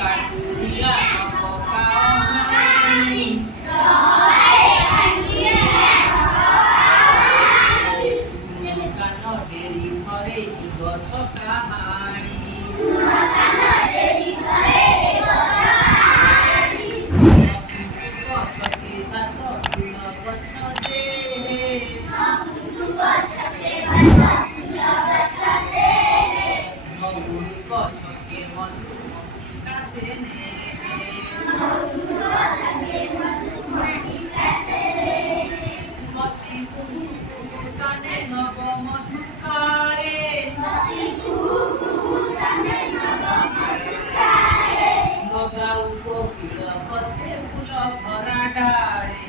काटुरिया पकाओ कान डेरी थरे गछ कहानी गछके बास फूल गछ मधुर गछके मधुमक्खी कासे मसी कुहू कुहू ताने नव मधु काळे लगाऊ कोकिल पछे फूल भरा डाळे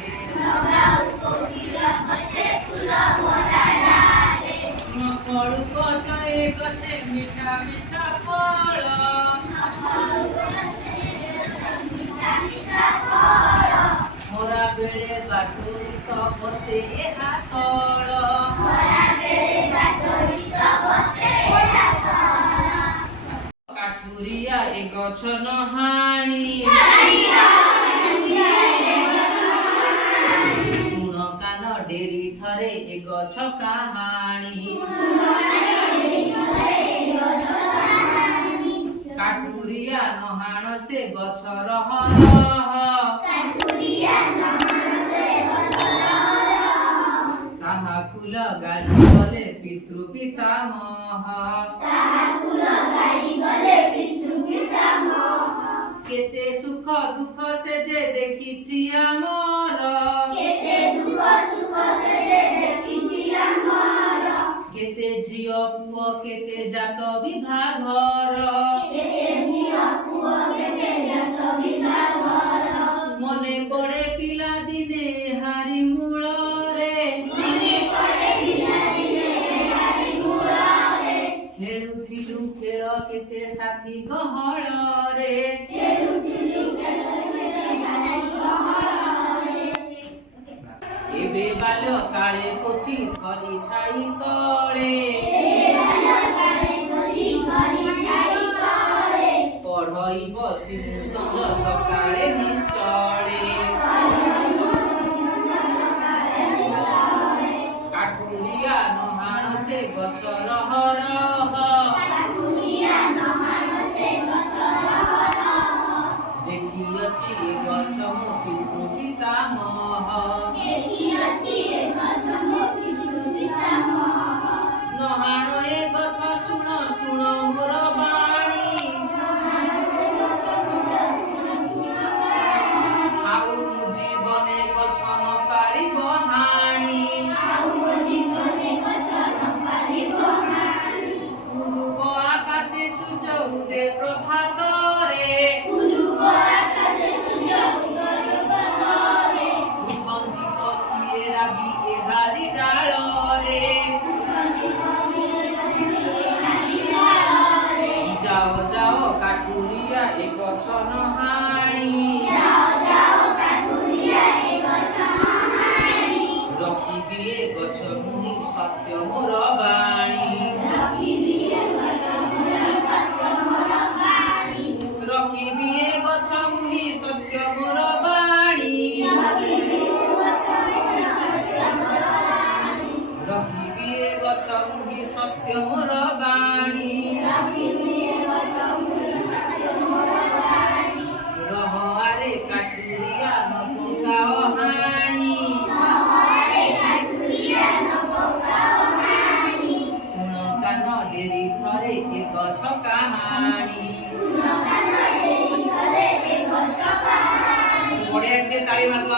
नकळू गछ ए गछे मीठा मीठा फळ मोरा बेले बाटोरी तो बसे एहा तळ काटुरिया ए गछ नहाणी सुन कान डेरी थरे ए गछ कहानी काटुरिया नहाण से गछ रह ताहाकु लगाई गले पितृ पितामह केते सुख दुख से जे देखिछि आमर केते झियो पुओ केते जात विभाघर मने पड़े पिला दिने हारी मूल खेलुथिलु खेल केते साथी गहळ रे एबे बाल्य काळे पोथी धरी छाई तळे पढ़ई बसिमु संज सकाळे निश्चळे काटुरिया नहाण से गछ रह देखी अछि ए गछ मो पितृ पितामह नहाण ए गछ सुण सुण मोर बाणी आउ मु जीवने गछ न पारिब हाणी पूर्व आकाशे सूर्य उदय प्रभात रे भूपंती पथिए राबी एहारी डाळ रे जाओ जाओ काटुरिया ए गछ नहाणी रखिबी ए गछ मुनि सत्य मोर बाणी रखिबी ए गछ मुनि सत्य मोर बाणी रखिबी ए गछ मुनि सत्य मोर बाणी रह आरे काटुरिया न पकाओ हाणी सुन कान डेरी थरे ए गछ कहानी बड़े ताली मार दो।